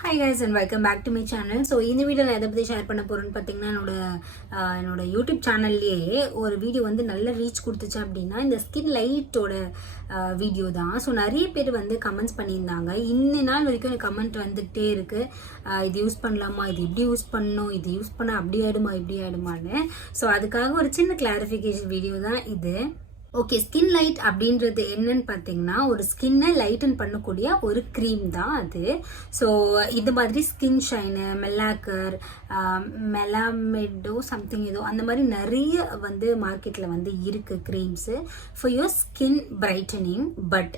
Hi guys and welcome back to my channel. So இந்த video நான் எதை பற்றி ஷேர் பண்ண போகிறேன்னு பார்த்தீங்கன்னா என்னோட யூடியூப் சேனல்லையே ஒரு வீடியோ வந்து நல்ல ரீச் கொடுத்துச்சு அப்படின்னா இந்த ஸ்கின் லைட்டோட வீடியோ தான். ஸோ நிறைய பேர் வந்து கமெண்ட்ஸ் பண்ணியிருந்தாங்க. இன்ன நாள் வரைக்கும் எனக்கு கமெண்ட் வந்துகிட்டே இருக்குது, இது யூஸ் பண்ணலாமா, இது இப்படி யூஸ் பண்ணணும், இது யூஸ் பண்ணால் அப்படி ஆகிடுமா இப்படி ஆகிடுமான்னு. ஸோ அதுக்காக ஒரு சின்ன கிளாரிஃபிகேஷன் வீடியோ தான் இது. ஓகே, ஸ்கின் லைட் அப்படின்றது என்னன்னு பார்த்தீங்கன்னா ஒரு ஸ்கின்னை லைட்டன் பண்ணக்கூடிய ஒரு க்ரீம் தான் அது. ஸோ இது மாதிரி ஸ்கின் ஷைனு, மெல்லாக்கர், மெலாமெடோ சம்திங் ஏதோ அந்த மாதிரி நிறைய வந்து மார்க்கெட்டில் வந்து இருக்குது creams for your skin brightening. But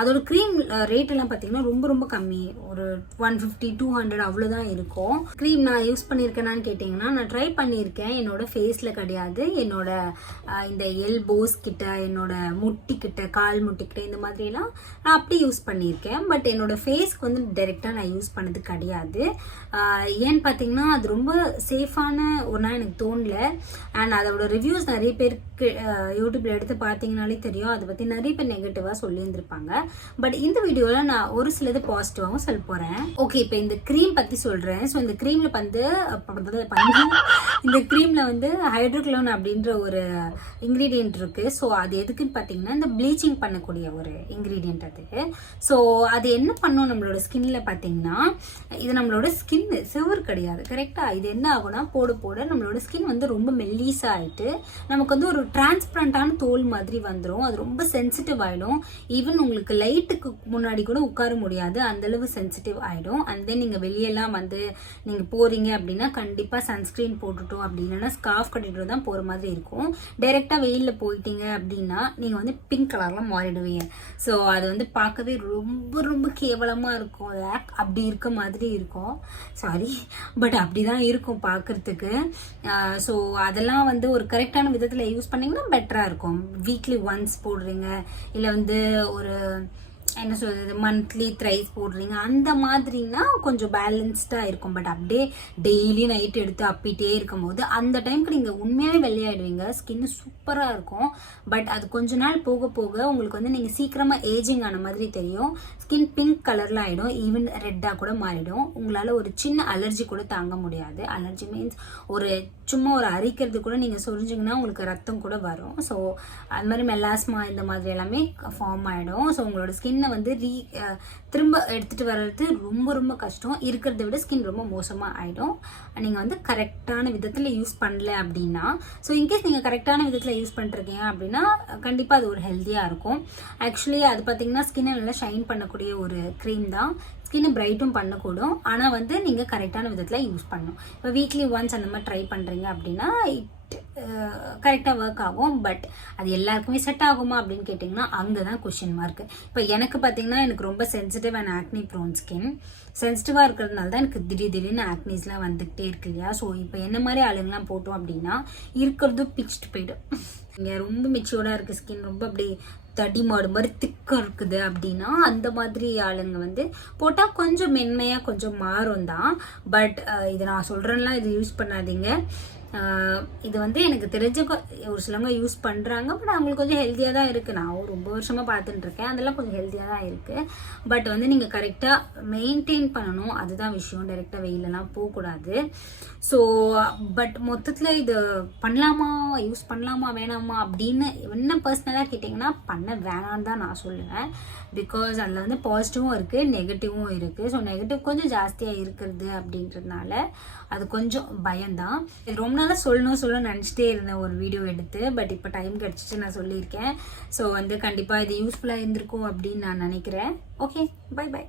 அதோட க்ரீம் ரேட் எல்லாம் பார்த்தீங்கன்னா ரொம்ப ரொம்ப கம்மி, ஒரு 150-200 அவ்வளோதான் இருக்கும். க்ரீம் நான் யூஸ் பண்ணியிருக்கேனான்னு கேட்டிங்கன்னா நான் ட்ரை பண்ணியிருக்கேன். என்னோட ஃபேஸில் கிடையாது, என்னோட இந்த எல்போஸ் கிட்ட, என்னோட முட்டிக்கிட்ட, கால் முட்டிக்கிட்ட இந்த மாதிரிலாம் நான் அப்படி யூஸ் பண்ணியிருக்கேன். பட் என்னோட ஃபேஸ்க்கு வந்து டைரெக்டாக நான் யூஸ் பண்ணது கிடையாது. ஏன்னு பார்த்தீங்கன்னா அது ரொம்ப சேஃபான ஒன்றா எனக்கு தோணல. அண்ட் அதோட ரிவ்யூஸ் நிறைய பேருக்கு யூடியூப்ல எடுத்து பார்த்தீங்கனாலே தெரியும், அதை பற்றி நிறைய பேர் நெகட்டிவாக சொல்லியிருந்திருப்பாங்க. பட் இந்த வீடியோவில் நான் ஒரு சிலது பாசிட்டிவாகவும் சொல்ல போகிறேன். ஓகே, இப்போ இந்த க்ரீம் பற்றி சொல்கிறேன். ஸோ இந்த க்ரீமில் இந்த க்ரீமில் வந்து ஹைட்ரோகுளோன் அப்படின்ற ஒரு இன்க்ரீடியன்ட் இருக்குது. ஸோ அது எதுக்குன்னு பார்த்தீங்கன்னா இந்த ப்ளீச்சிங் பண்ணக்கூடிய ஒரு இன்க்ரீடியன்ட் அது. ஸோ அது என்ன பண்ணும் நம்மளோட ஸ்கின்ல பார்த்தீங்கன்னா, இது நம்மளோட ஸ்கின் சிவர் கிடையாது, கரெக்டாக. இது என்ன ஆகும்னா போட போட நம்மளோட ஸ்கின் வந்து ரொம்ப மெல்லீஸாக ஆகிட்டு நமக்கு வந்து ஒரு டிரான்ஸ்பரண்டான தோல் மாதிரி வந்துடும். அது ரொம்ப சென்சிட்டிவ் ஆகிடும். ஈவன் உங்களுக்கு லைட்டுக்கு முன்னாடி கூட உட்கார முடியாது, அந்தளவு சென்சிட்டிவ் ஆகிடும். அண்ட் தென் நீங்கள் வெளியெல்லாம் வந்து நீங்கள் போகிறீங்க அப்படின்னா கண்டிப்பாக சன்ஸ்க்ரீன் போட்டுட்டோம், அப்படி இல்லைன்னா ஸ்கார்ஃப் கட்டிட்டு தான் போகிற மாதிரி இருக்கும். டைரெக்டாக வெயிலில் போயிட்டீங்க அப்படின்னா நீங்கள் வந்து பிங்க் கலர்லாம் மாறிடுவீங்க. ஸோ அது வந்து பார்க்கவே ரொம்ப ரொம்ப கேவலமாக இருக்கும். அப்படி இருக்க மாதிரி இருக்கும், சாரி, பட் அப்படி தான் இருக்கும் பார்க்குறதுக்கு. ஸோ அதெல்லாம் வந்து ஒரு கரெக்டான விதத்தில் யூஸ் பண்ணிங்கன்னா பெட்டராக இருக்கும். வீக்லி ஒன்ஸ் போடுறீங்க, இல்லை வந்து ஒரு என்ன சொல்கிறது மந்த்லி த்ரைஸ் போடுறீங்க, அந்த மாதிரினா கொஞ்சம் பேலன்ஸ்டாக இருக்கும். பட் அப்படியே டெய்லி நைட் எடுத்து அப்பிட்டே இருக்கும் போது அந்த டைமுக்கு நீங்கள் உண்மையாகவே வெள்ளையாயிடுவீங்க, ஸ்கின்னு சூப்பராக இருக்கும். பட் அது கொஞ்ச நாள் போக போக உங்களுக்கு வந்து நீங்கள் சீக்கிரமாக ஏஜிங் ஆன மாதிரி தெரியும். ஸ்கின் பிங்க் கலரில் ஆகிடும், ஈவன் ரெட்டாக கூட மாறிடும். உங்களால் ஒரு சின்ன அலர்ஜி கூட தாங்க முடியாது. அலர்ஜி மீன்ஸ் சும்மா ஒரு அரிக்கிறது கூட நீங்கள் சொரிஞ்சிங்கன்னா உங்களுக்கு ரத்தம் கூட வரும். ஸோ அது மாதிரி மெலாஸ்மா இந்த மாதிரி எல்லாமே ஃபார்ம் ஆகிடும். ஸோ உங்களோட ஸ்கின்னை வந்து திரும்ப எடுத்துகிட்டு வர்றது ரொம்ப ரொம்ப கஷ்டம். இருக்கிறத விட ஸ்கின் ரொம்ப மோசமாக ஆகிடும் நீங்கள் வந்து கரெக்டான விதத்தில் யூஸ் பண்ணல அப்படின்னா. ஸோ இன்கேஸ் நீங்கள் கரெக்டான விதத்தில் யூஸ் பண்ணிருக்கீங்க அப்படின்னா கண்டிப்பாக அது ஒரு ஹெல்த்தியாக இருக்கும். ஆக்சுவலி அது பார்த்தீங்கன்னா ஸ்கின்னை நல்லா ஷைன் பண்ணக்கூடிய ஒரு க்ரீம் தான். ஸ்கின்னை பிரைட்டும் பண்ணக்கூடும், ஆனால் வந்து நீங்கள் கரெக்டான விதத்தில் யூஸ் பண்ணணும். இப்போ வீக்லி ஒன்ஸ் அந்த மாதிரி ட்ரை பண்ணுறீங்க அப்படின்னா கரெக்டாக ஒர்க் ஆகும். பட் அது எல்லாருக்குமே செட் ஆகுமா அப்படின்னு கேட்டிங்கன்னா அங்கே தான் கொஷின் மார்க். இப்போ எனக்கு பார்த்தீங்கன்னா எனக்கு ரொம்ப sensitive and acne prone skin. சென்சிட்டிவாக இருக்கிறதுனால தான் எனக்கு திடீர்னு ஆக்னிஸ்லாம் வந்துகிட்டே இருக்கு இல்லையா. ஸோ இப்போ என்ன மாதிரி ஆளுங்கெலாம் போட்டோம் அப்படின்னா இருக்கிறதும் பிச்சுட்டு போய்டும். இங்கே ரொம்ப மெச்சூர்டாக இருக்குது ஸ்கின், ரொம்ப அப்படி தடி மாடு மாதிரி திக்காக இருக்குது அப்படின்னா அந்த மாதிரி ஆளுங்க வந்து போட்டால் கொஞ்சம் மென்மையாக கொஞ்சம் மாறும் தான். பட் இதை நான் சொல்கிறேன்னா இது யூஸ் பண்ணாதீங்க. இது வந்து எனக்கு தெரிஞ்ச ஒரு சிலவங்க யூஸ் பண்ணுறாங்க. பட் அவங்களுக்கு கொஞ்சம் ஹெல்த்தியாக தான் இருக்குது. நான் ரொம்ப வருஷமாக பார்த்துட்டு இருக்கேன், அதெல்லாம் கொஞ்சம் ஹெல்த்தியாக தான் இருக்குது. பட் வந்து நீங்கள் கரெக்டாக மெயின்டைன் பண்ணணும், அதுதான் விஷயம். டைரெக்டாக வெயிலெல்லாம் போகக்கூடாது. ஸோ பட் மொத்தத்தில் இது பண்ணலாமா, யூஸ் பண்ணலாமா வேணாமா அப்படின்னு என்ன பர்சனலாக கேட்டிங்கன்னா பண்ண வேணான்னு தான் நான் சொல்லுவேன். பிகாஸ் அதில் வந்து பாசிட்டிவும் இருக்குது, நெகட்டிவும் இருக்குது. ஸோ நெகட்டிவ் கொஞ்சம் ஜாஸ்தியாக இருக்கிறது அப்படின்றதுனால அது கொஞ்சம் பயம்தான். இது ரொம்ப நாளாக சொல்லணும்னு நினச்சிட்டே இருந்தேன் ஒரு வீடியோ எடுத்து. பட் இப்போ டைம் கிடச்சிச்சு, நான் சொல்லியிருக்கேன். ஸோ வந்து கண்டிப்பாக இது யூஸ்ஃபுல்லாக இருந்திருக்கும் அப்படின்னு நான் நினைக்கிறேன். Okay, bye by.